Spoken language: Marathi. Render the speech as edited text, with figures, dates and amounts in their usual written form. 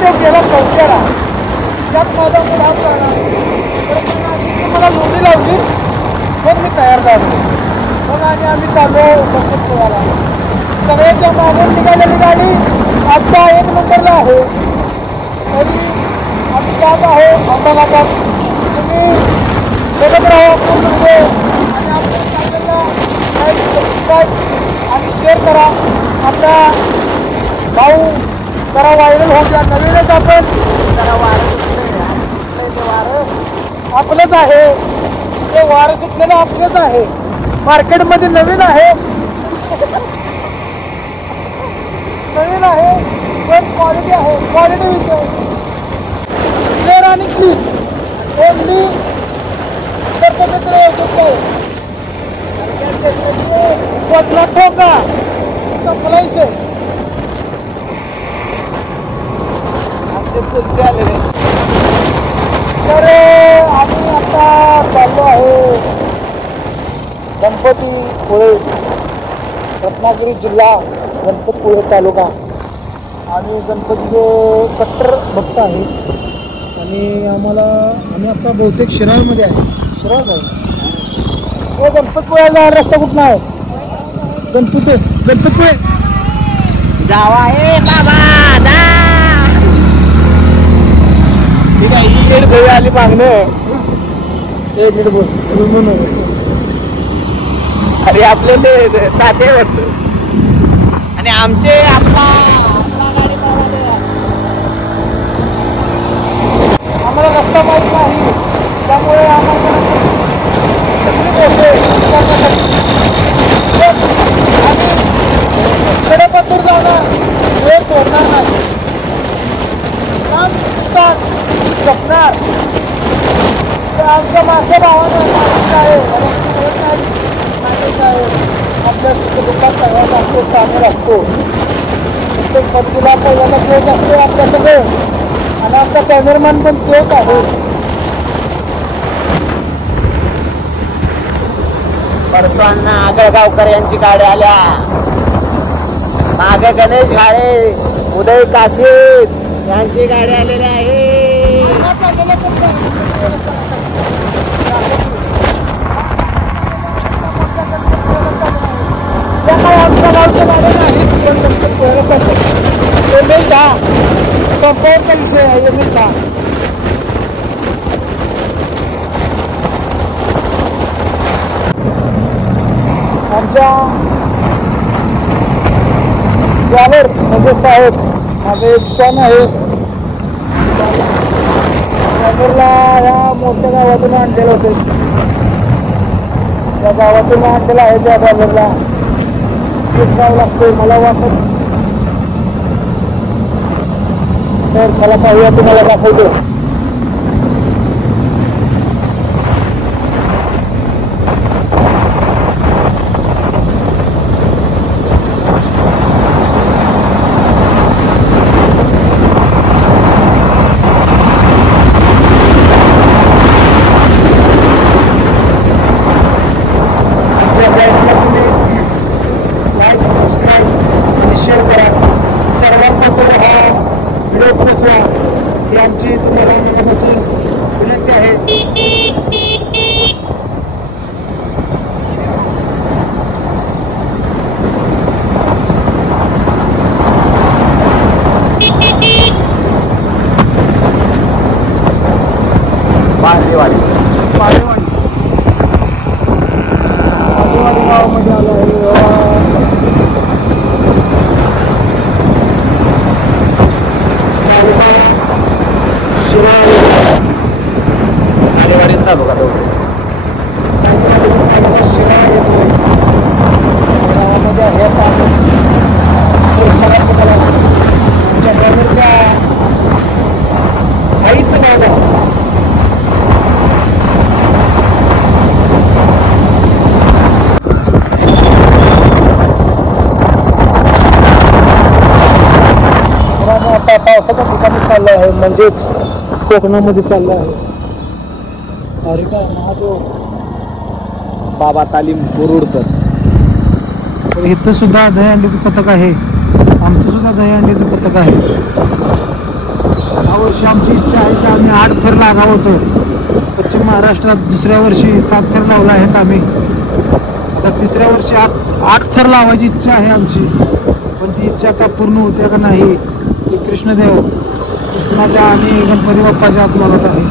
ते गेला चौथ्याला. त्यात माझा मूड हात झाला. मला लोणी लावली, मग मी तयार झालो. मग आणि आम्ही चाललो गणपतपुळ्याला. सगळ्याच्या मागून निघालेली गाडी आत्ता 1 नंबरला आहे. तरी आम्ही जात आहे औरंगाबाद. तुम्ही बघत राहा पूर्ण व्हिडिओ आणि आपल्या चॅनलला लाईक, सबस्क्राईब आणि शेअर करा. आपला भाऊ जरा व्हायरल होऊ द्या. नवीनच आपण जरा वारं आपलंच आहे. ते वारं सुटलेलं आपलंच आहे. मार्केटमध्ये नवीन आहे, नवीन आहे पण क्वालिटी आहे. क्वालिटी विषय क्लिअर आणि क्लीन ओनली सर्पमित्र बदला ठोका संपलायचे. तर आम्ही आता चाललो आहे गणपतीपुळे, रत्नागिरी जिल्हा, गणपतीपुळे तालुका. आम्ही गणपतीचे कट्टर भक्त आहे आणि आम्ही आता बहुतेक शिराळमध्ये आहे. शिराळच आहे. हो, गणपतीपुळ्याला रस्ता कुठला आहे? गणपतीपुळे जावा आहे बाबा. ठीक आहे, ही नीट गोळी आली मागणं. एक नीट बोल. अरे आपले ते ताते वाटत आणि आमचे आपला गाडी आम्हाला रस्ता माहीत नाही, त्यामुळे आम्हाला कडेपत्तूर जाणार हे सोडणार नाही. जपणार. आमच्या माझ्या भावानं आहे, आपल्या सुखदुःखात सगळ्यात असतो, सामील असतो. प्रत्येक पदवीला पहिल्यांदा तोच असतो आपल्या सगळे आणि आमचा कॅमेरामॅन पण तोच आहे. परसवांना आगळगावकर यांची गाडी आल्या. मागे गणेश घाळे, उदय काशीद यांची गाडी आलेली आहे. आमच्या गावच्या गाड्या नाहीत, पण MH-10 कंपाऊंडचा विषय आहे. MH-10 आमच्या ड्रायव्हर म्हणजे साहेब माझं एक क्षण आहे. ड्रायव्हरला या मोठ्या गावातून आणलेलं होतं. त्या गावातून आणलेलं आहे. त्या ड्रायव्हरला तेच गाव लागतंय मला वाटत. तर चला पाहूया, तुम्हाला दाखवतो. आमची तुम्हाला मनापासून विनंती आहे. पाळेवाडी गावामध्ये आलो आहे. पाळेवाडीच तालुका तो शिराळ येतो. गावामध्ये हे आमच्या ड्रायव्हरच्या आईचं नाव आहे. आता पावसाच्या ठिकाणी चाललं आहे, म्हणजेच कोकणामध्ये चाललं आहे. अरे का महादेव बाबा तालीम बोरुडकर. तर इथं सुद्धा दहीहंडीचं पथक आहे. आमचं सुद्धा दहीहंडीचं पथक आहे. यावर्षी आमची इच्छा आहे की आम्ही 8 थर लागावं होतं. पश्चिम महाराष्ट्रात दुसऱ्या वर्षी 7 थर लावला आहेत आम्ही. आता तिसऱ्या वर्षी 8 थर लावायची इच्छा आहे आमची. पण ती इच्छा का पूर्ण होते का नाही, कृष्णदेव कृष्णाच्या आणि गणपती बाप्पाच्याच मनात आहे.